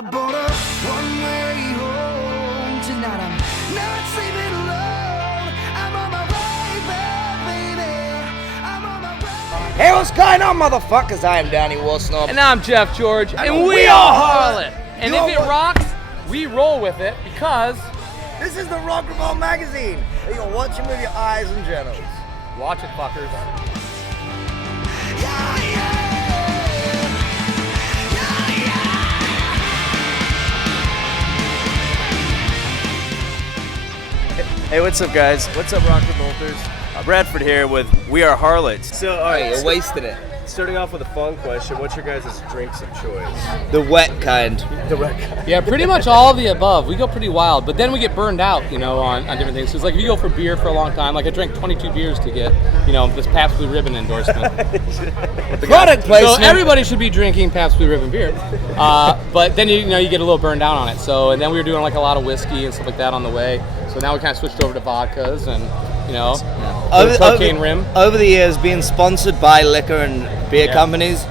I bought a one-way home tonight. I'm not sleeping alone. I'm on my way back, baby. I'm on my way. Hey, what's going on, motherfuckers? I am Danny Worsnop. And I'm Jeff George, and we are Harlot. And if it rocks, we roll with it because This is the RockRevolt magazine that you're watching with your eyes and genitals. watch it, fuckers. Yeah, yeah. Hey, what's up, guys? What's up, RockRevolters? Bradford here with We Are Harlots. So, all right, You're wasting it. starting off with a fun question. What's your guys' drinks of choice? The wet kind. The red kind. Yeah, pretty much all of the above. We go pretty wild, but then we get burned out, on different things. So it's like if you go for beer for a long time, like I drank 22 beers to get, this Pabst Blue Ribbon endorsement. Product So placement. everybody should be drinking Pabst Blue Ribbon beer. But then you get a little burned down on it. So and then we were doing like a lot of whiskey and stuff like that on the way. So now we kind of switched over to vodkas and cocaine rim. Over the years, being sponsored by liquor and beer companies,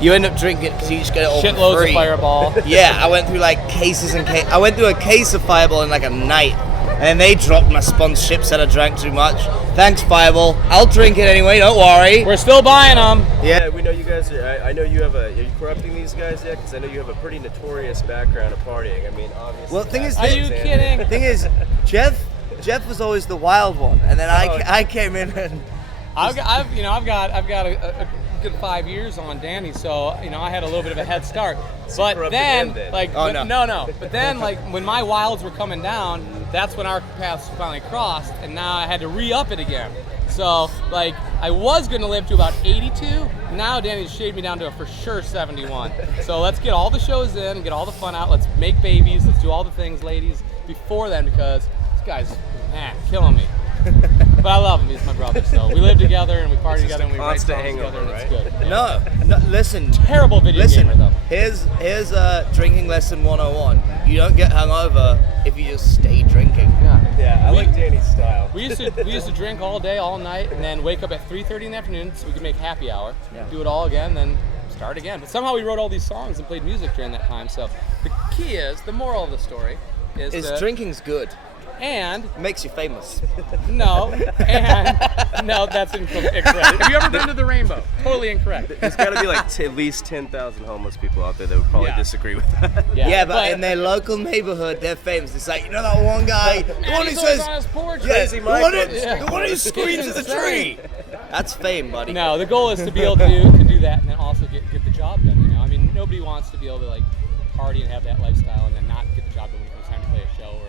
you end up drinking because you just get it all for Shitloads free. of Fireball. Yeah, I went through like cases and cases. I went through a case of Fireball in like a night, and then they dropped my sponsorship, said I drank too much. Thanks, Fireball. I'll drink it anyway. Don't worry. We're still buying them. Yeah, we know you guys are. I know you have are you corrupting these guys yet? Because I know you have a pretty notorious background of partying. I mean, obviously. Well, the thing is, Are you kidding? The thing is, Jeff was always the wild one, and then I came in and I've got a good 5 years on Danny, so I had a little bit of a head start. But corrupted then, him then. like, Oh, no. But then, like, when my wilds were coming down, that's when our paths finally crossed, and now I had to re-up it again. So, like, I was going to live to about 82. Now Danny's shaved me down to a for sure 71. So let's get all the shows in and get all the fun out. Let's make babies. Let's do all the things, ladies, before then, because this guy's, killing me. But I love him. He's my brother. So we live together and we party together and we write constant songs together, and hangover, it's good. no, listen. Terrible video Listen, gamer though. here's drinking lesson 101. You don't get hungover if you just stay drinking. Yeah, I like Danny's style. We used to drink all day, all night, and then wake up at 3:30 in the afternoon so we could make happy hour. Do it all again, then start again. But somehow we wrote all these songs and played music during that time. So the key is, the moral of the story is Drinking's good. And Makes you famous. no, that's incorrect. Have you ever been to the Rainbow? Totally incorrect. There's got to be like at least 10,000 homeless people out there that would probably disagree with that. Yeah, but in their local neighborhood, they're famous. It's like, that one guy, the one who he's says, always on his porch. Crazy the Mike one was- the one who screams at the tree. That's fame, buddy. No, the goal is to be able to do that and then also get the job done. I mean, nobody wants to be able to like party and have that lifestyle and then not get the job done when it comes time to play a show or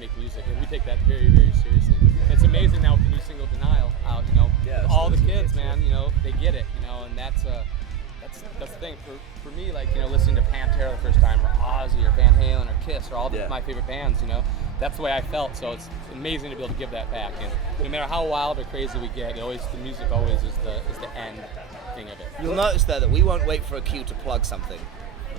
make music. And we take that very, very seriously. It's amazing now with the new single "Denial" out. Yeah, all the kids, man, they get it. And that's the thing for me. Like listening to Pantera the first time, or Ozzy, or Van Halen, or Kiss, or all my favorite bands. That's the way I felt. So it's amazing to be able to give that back. And no matter how wild or crazy we get, the music always is the end thing of it. You'll notice there that we won't wait for a cue to plug something.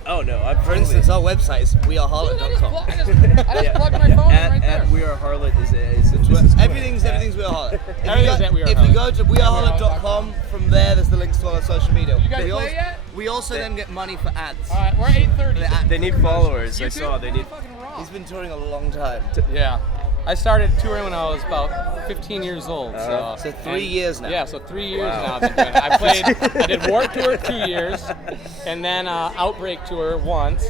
Oh no! For instance, our website is weareharlot.com. I just plugged my phone in right there. At We Are Harlot is Twitter. Everything's We Are Harlot. Everything's at We Are If you Harlot. go to weareharlot.com, from there there's the links to all our social media. You guys we play yet? We also then get money for ads. All right, we're at 8:30. They need followers. I YouTube? saw they need. Fucking rock. He's been touring a long time. Yeah. I started touring when I was about 15 years old. So 3 years now. Yeah, so 3 years now I've been doing it. I did Warped Tour 2 years, and then Outbreak Tour once,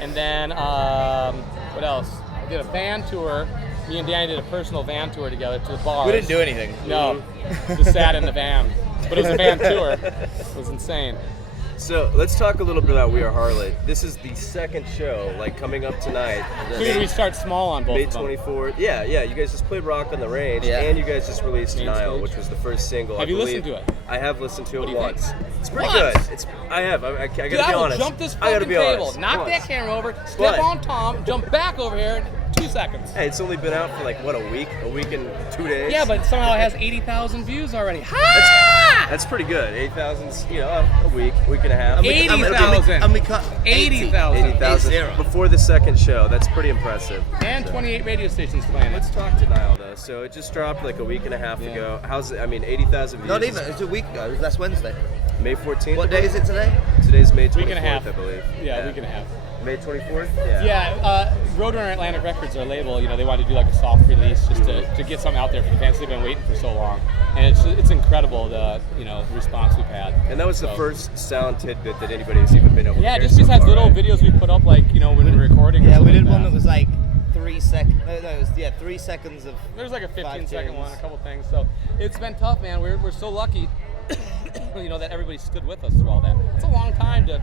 and then what else? I did a van tour. Me and Danny did a personal van tour together to the bars. We didn't do anything. No, just sat in the van. But it was a van tour. It was insane. So let's talk a little bit about We Are Harlot. This is the second show, coming up tonight. Maybe we start small on both May of them. 24th. Yeah. You guys just played Rock on the Range, and you guys just released Main Denial, stage. which was the first single. Have I you believe. listened to it? I have listened to What it do you think? once. It's pretty Once? good. I have. I gotta Dude, be I will honest. jump this I gotta fucking be table, honest. knock Once. that camera over, step But- on Tom, jump back over here in 2 seconds. Hey, it's only been out for a week and 2 days. Yeah, but somehow it has 80,000 views already. That's pretty good. 8,000's, a week and a half. 80,000. And we cut 80,000. 80,000 80. before the second show. That's pretty impressive. And 28 radio stations playing it. Let's talk Denial though. So it just dropped a week and a half ago. How's it? 80,000 views. Not even. It's a week ago. It was last Wednesday. May 14th. What day is it today? Today's May 24th, Week and a half. I believe. Yeah, week and a half. May 24th? Yeah, Roadrunner Atlantic Records, our label, they wanted to do like a soft release just to get something out there for the fans. They've been waiting for so long, and it's incredible the response we've had. And that was the first sound tidbit that anybody's even been able to hear. Yeah, just besides little videos we put up, like when we were recording. Yeah, we did like one that was like 3 seconds. No, it was 3 seconds of. There's like a 15-second one, a couple things. So it's been tough, man. We're so lucky, that everybody stood with us through all that. It's a long time to.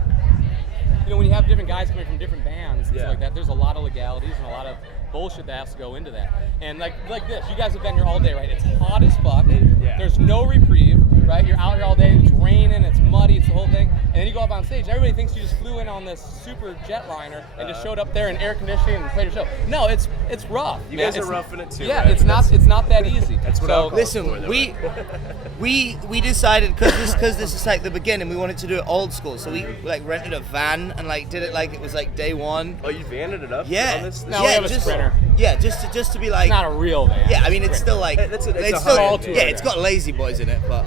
When you have different guys coming from different bands and stuff like that, there's a lot of legalities and a lot of bullshit that has to go into that. And like this, you guys have been here all day, right? It's hot as fuck. There's no reprieve, right? You're out here all day. It's raining. It's muddy. It's the whole thing. And then you go up on stage. Everybody thinks you just flew in on this super jetliner and just showed up there in air conditioning and played a show. No, it's rough. You guys are roughing it too. Yeah, right? it's not that easy. That's what so listen, we decided because this is like the beginning. We wanted to do it old school, so we like rented a van and like did it like it was like day one. Oh, you vanned it up? Yeah. On this? No, we have a Sprinter. Yeah, just to be like. It's not a real van. Yeah, I mean it's still like it's it's small still, yeah, it's got Lazy Boys in it, but.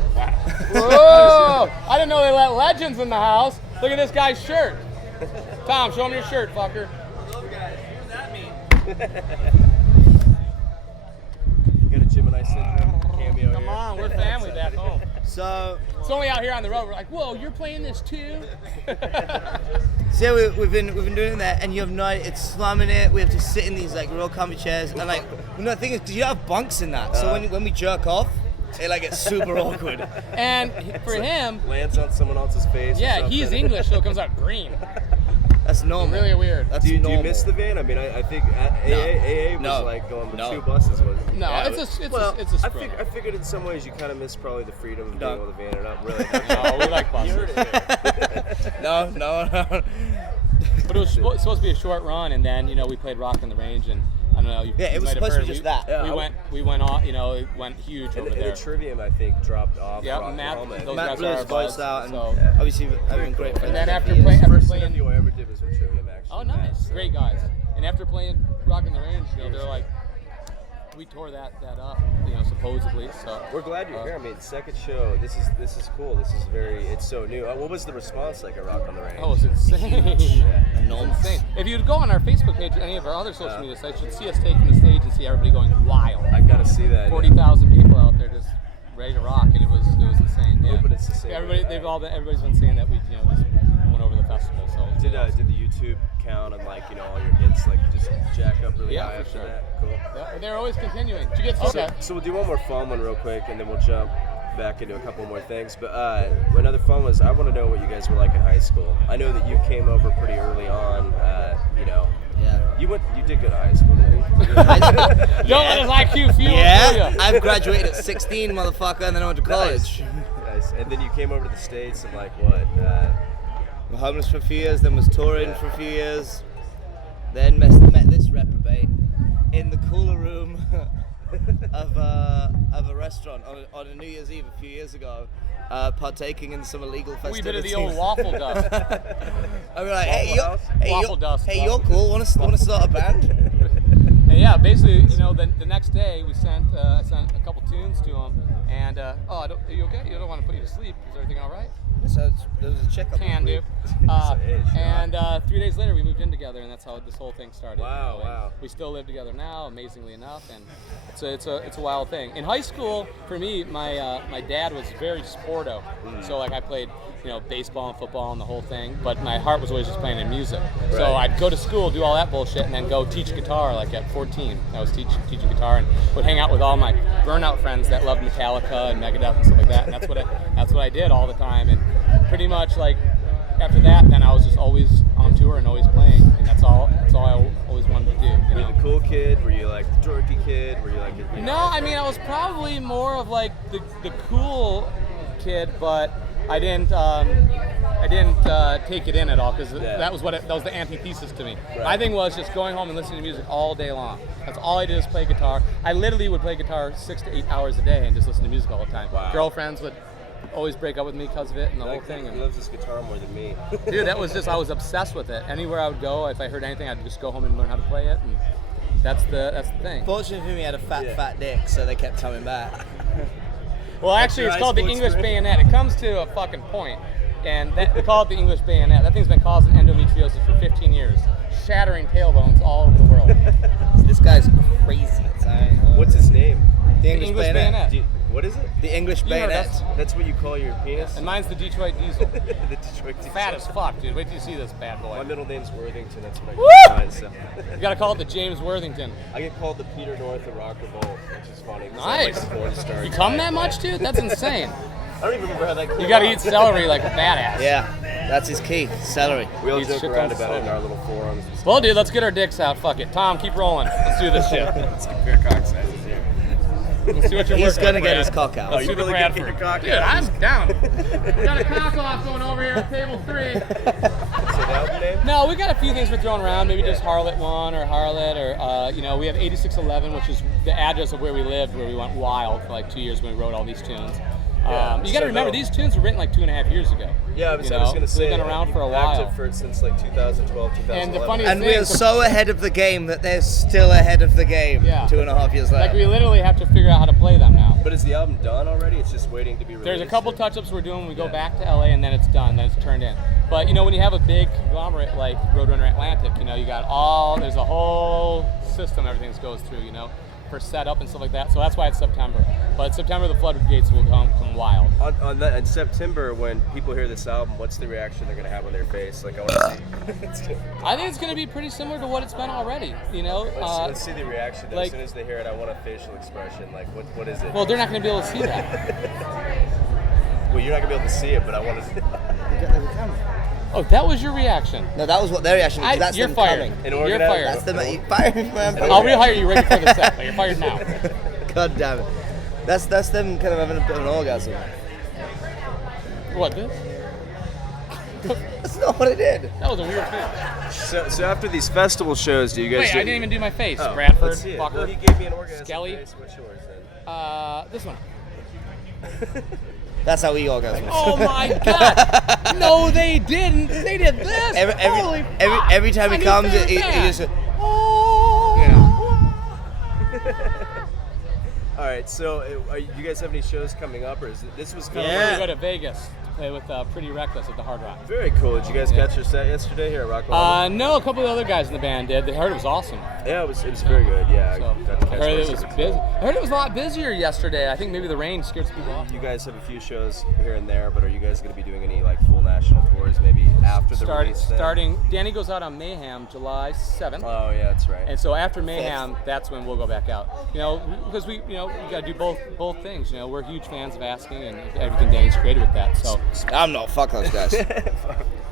Whoa! I didn't know they let legends in the house. Look at this guy's shirt. Tom, show him your shirt, fucker. Hello, guys. What does that mean? You got a Gemini syndrome cameo Come here. on, we're family back home. So It's only out here on the road. We're like, whoa, you're playing this too? we've been doing that, and you have no idea, it's slamming it. We have to sit in these like real comfy chairs, and like the thing is, do you have bunks in that? So when we jerk off, it like gets super awkward. And for him, Lands on someone else's face. or yeah, something. he's English, so it comes out green. That's normal. Really weird. That's Do you normal. miss the van? I mean, I think AA was No. like going with No. 2 buses. Was it? No, Yeah, it's a I Sprinter. figured in some ways you kind of miss probably the freedom of being No. with a van, or not really. No, we like buses. You heard it here. No. But it was supposed to be a short run, and then we played Rock in the Range, and I don't know. Yeah, it was might have supposed to heard, be just that. Yeah, we went off. It went huge And over there. the Trivium, I think, dropped off. Yeah, Rocklahoma. Matt, those Matt guys blew are his our voice buds, out, and so. obviously I've been great friends. And then with after them for playing, years. First playing. interview I ever did was with Trivium, actually. Oh, nice, great guys. And after playing Rock in the Range, they're like, we tore that up, supposedly. So We're glad you're here. I mean, second show. This is cool. It's so new. What was the response like at Rock on the Range? Oh, it was insane. Enormous. Insane. If you'd go on our Facebook page or any of our other social media sites, you'd see us taking the stage and see everybody going wild. I gotta see that. 40,000 people out there just ready to rock, and it was insane. Yeah. Hoping it's the same. Everybody's been saying that we just went over the festival. So Did the YouTube count and all your hits just jack up really high for after sure. that? Cool. Yeah, and they're always continuing. Did you get So we'll do one more fun one real quick, and then we'll jump back into a couple more things. But another fun was, I want to know what you guys were like in high school. I know that you came over pretty early on. Yeah. You did go to high school, didn't you? Don't let his IQ fuel Yeah, you. I've graduated at 16, motherfucker, and then I went to college. Nice. And then you came over to the States and what? Was homeless for a few years, then was touring for a few years, then met this reprobate in the cooler room of a restaurant on a New Year's Eve a few years ago, partaking in some illegal festivities. We did the old waffle dust. I mean, like, Waffle dust. You're cool. Want to start a band? And yeah, basically, the next day we sent I sent a couple tunes to him, and are you okay? You don't want to put you to sleep. Is everything all right? So there was a check up. Can do. And 3 days later we moved in together, and that's how this whole thing started. Wow. We still live together now, amazingly enough, and it's a wild thing. In high school, for me, my dad was very sporto, so I played baseball and football and the whole thing, but my heart was always just playing in music. Right. So I'd go to school, do all that bullshit, and then go teach guitar. At 14, I was teaching guitar, and would hang out with all my burnout friends that loved Metallica and Megadeth and stuff like that. And that's what I did all the time. And pretty much after that, then I was just always on tour and always playing, and that's all I always wanted to do. Were you the cool kid? Were you the dorky kid? Were you No, I mean I was probably more of the cool kid, but I didn't take it in at all, because that was the antithesis to me. Right. My thing was just going home and listening to music all day long. That's all I did is play guitar. I literally would play guitar 6 to 8 hours a day and just listen to music all the time. Wow. Girlfriends would always break up with me because of it and the whole thing. He loves this guitar more than me. Dude, I was obsessed with it. Anywhere I would go, if I heard anything, I'd just go home and learn how to play it. And that's the thing. Fortunately for me, I had a fat dick, so they kept coming back. Well, actually, your it's called the high school English experience? bayonet. It comes to a fucking point. and we call it the English bayonet. That thing's been causing endometriosis for 15 years, shattering tailbones all over the world. This guy's crazy. What's his name? The English bayonet. What is it? The English You heard bayonet. us. That's what you call your penis? And mine's the Detroit Diesel. The Detroit Diesel. Fat as fuck, dude. Wait till you see this bad My boy. middle name's Worthington. That's what I Woo! call mine. So. You gotta call it the James Worthington. I get called the Peter North of RockRevolt, which is funny. 'cause Nice. I'm like a porn star. You come that much, dude? That's insane. I don't even remember how that came You gotta up. eat celery like a badass. Yeah, that's his key. Celery. We all Eat joke shit around on about it in celery. our little forums. and stuff. Well, dude, let's get our dicks out. Fuck it. Tom, keep rolling. Let's do this shit. Let's compare cock sizes here. Let's see what you're He's working gonna with, get Brad. his cock out. Let's Oh, do you the really gonna get Bradford. your cock Dude, out? I'm down. We got a cock off going over here at table 3. So the album name? No, we got a few things we're throwing around. Maybe just Harlot 1 or Harlot, or we have 8611, which is the address of where we lived, where we went wild for like 2 years when we wrote all these tunes. Yeah, You got to so remember, dope. these tunes were written like 2.5 years ago. Yeah, I was You going know? to say. They've been around for a you've while. active since like 2012, 2011. And the funniest And we thing, are so ahead of the game that they're still ahead of the game. Yeah. 2.5 years later. like we literally have to figure out how to play them now. But is the album done already? It's just waiting to be released? There's a couple touch-ups we're doing when we go Yeah. back to LA, and then it's done, then it's turned in. But when you have a big conglomerate like Roadrunner Atlantic, you got there's a whole system everything goes through, for setup and stuff like that. So that's why it's September. But September the floodgates will come wild. On that, in September, when people hear this album, what's the reaction they're going to have on their face? Like, I want to see. I think it's going to be pretty similar to what it's been already. Let's see the reaction. Though. like- As soon as they hear it, I want a facial expression. Like, what is it? Well, they're not going to be able to see that. Well, you're not going to be able to see it, but I want to. Oh, that was your reaction. No, that was what their reaction was. That's You're them fired. coming. In You're order to- fired. That's them firing, man. I'll rehire you right before the set, but you're fired now. God damn it. That's them kind of having a bit of an orgasm. What, this? That's not what I did. That was a weird thing. So after these festival shows, do you guys? Wait, I didn't even do my face. Oh, Bradford, let's see it. fucker. Well, he gave me an orgasm Skelley. face. What's yours then? This one. That's how we orgasm. Oh my god! No, they didn't. They did this. Holy fuck. every time I he knew comes, they he were bad. just. All right. So, you guys have any shows coming up, or is it, this was kind We're Yeah. gonna go to Vegas to play with Pretty Reckless at the Hard Rock. Very cool. Did you guys catch your set yesterday here at Rocklahoma? No, a couple of other guys in the band did. They heard it was awesome. Yeah, it was very good. Yeah, So got to I catch heard my it was tickets. busy. I heard it was a lot busier yesterday. I think maybe the rain scared some people off. You guys have a few shows here and there, but are you guys going to be doing any like full national tours maybe after the release? Then? Starting, Danny goes out on Mayhem July 7th. Oh yeah, that's right. And so after Mayhem, that's when we'll go back out. Because we got to do both things. We're huge fans of Asking and everything Danny's created with that. So, I'm not. Fuck those guys.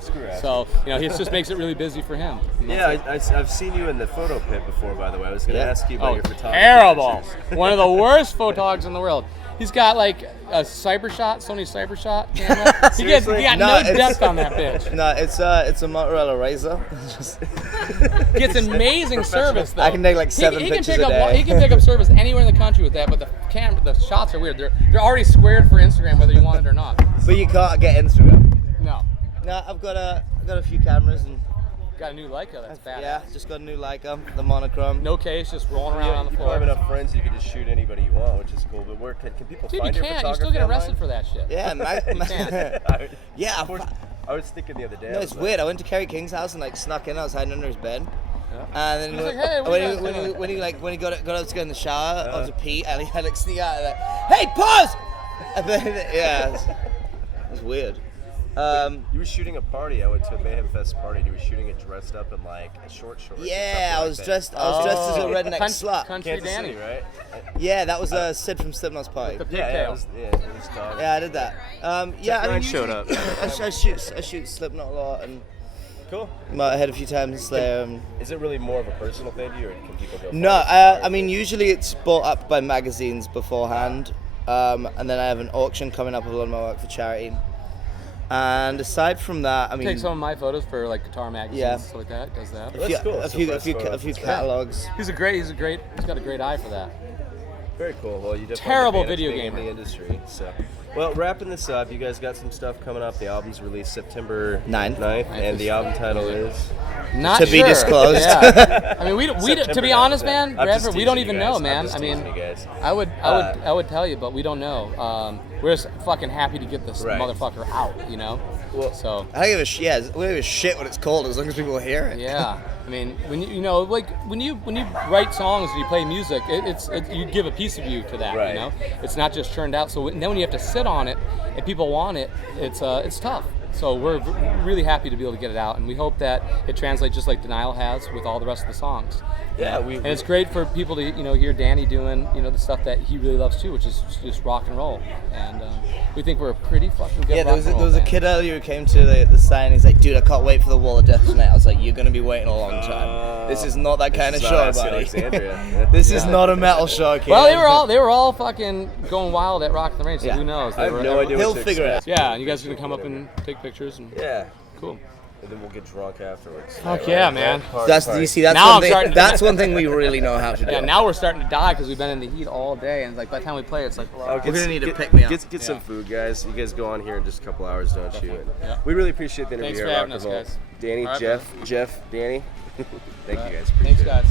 Screw that. so it just makes it really busy for him. And Yeah, that's it. I've seen you in the photo pit before, by the way. I was going to Yeah. ask you about your photography. terrible! pictures. One of the worst photogs in the world. He's got like a Sony Cybershot camera. Seriously? He got No, no it's- depth on that bitch. No, it's a Motorola Razr. Just- Gets amazing service though. I can take like 7 he pictures can a pick up, day. He can pick up service anywhere in the country with that, but the shots are weird. They're already squared for Instagram whether you want it or not. But you can't get Instagram. No. No, I've got a few cameras and Got a new Leica, that's badass. yeah, just got a new Leica, the monochrome. No case, just rolling around on the You floor. probably have enough friends you can just shoot anybody you want, which is cool. But where can people Dude, find you your can't. photography You still get arrested online? for that shit. Yeah, can't. yeah. I was thinking the other day. No, it's weird. I went to Kerry King's house and like snuck in. I was hiding under his bed. And then He was like, "Hey, what are you guys doing?" when he got out to go in the shower, I was to pee, and he had like sneak out like, "Hey, pause!" And then it was weird. You were shooting a party. I went to a Mayhem Fest party. And you were shooting it dressed up in like a short shorts. or Yeah, I something was like dressed. I was dressed as a redneck slut. Country Kansas Danny. City, right? Yeah, that was Sid from Slipknot's party. The Yeah, pigtail. it was dog. Yeah, I did that. Yeah, I Ryan mean, showed usually- up. I shoot Slipknot a lot, and Cool. I had a few times in Slayer. Is it really more of a personal thing to you, or can people go? No, I mean usually it's bought up by magazines beforehand, and then I have an auction coming up with a lot of my work for charity. And aside from that, I mean, Take some of my photos for like guitar magazines Yeah. and stuff like that. Does that? That's cool. a So few press photos. catalogs. He's got a great eye for that. Very cool. Well, you definitely Terrible have an advantage video being in gamer. the industry. So Well, wrapping this up, you guys got some stuff coming up. The album's released September 9th. and the album title is? Not To be sure. disclosed. Yeah. I mean, we to September be honest, 9th. man, I'm just Bradford, we don't teasing even you guys. know, man. I'm just I mean, teasing you guys. I would tell you, but we don't know. We're just fucking happy to get this Right. motherfucker out, you know. Well, So I don't give a shit. I don't give a shit what it's called as long as people hear it. yeah, I mean, when you know, like when you write songs and you play music, you give a piece of you to that, Right. you know. It's not just churned out. So then when you have to sit on it and people want it, it's tough. So we're really happy to be able to get it out, and we hope that it translates just like Denial has with all the rest of the songs. Yeah, and it's great for people to hear Danny doing the stuff that he really loves too, which is just rock and roll. And we think we're a pretty fucking good Yeah, rock and there roll was a band. kid earlier who came to the sign. He's like, dude, I can't wait for the Wall of Death tonight. I was like, you're going to be waiting a long time. This is not that kind of This is show, not buddy. Alexandria. This is not a metal show, kid. Well, they were all fucking going wild at Rock the Range. So Yeah. who knows? I have They no were- idea He'll what to figure it expect. Yeah, and you guys are gonna come up and take pictures and Yeah. cool. And then we'll get drunk afterwards. Fuck yeah, man. That's you see. That's Now one I'm thing. starting to- That's one thing we really know how to do. Yeah, now we're starting to die because we've been in the heat all day, and like by the time we play, it's like Oh, We're gonna need to pick me up. Get some food, guys. You guys go on here in just a couple hours, don't you? And Yeah. we really appreciate the interview Thanks here for at having us, RockRevolt. guys. Danny, All right, Jeff, Danny. Thank you guys. Thanks, Appreciate it. guys.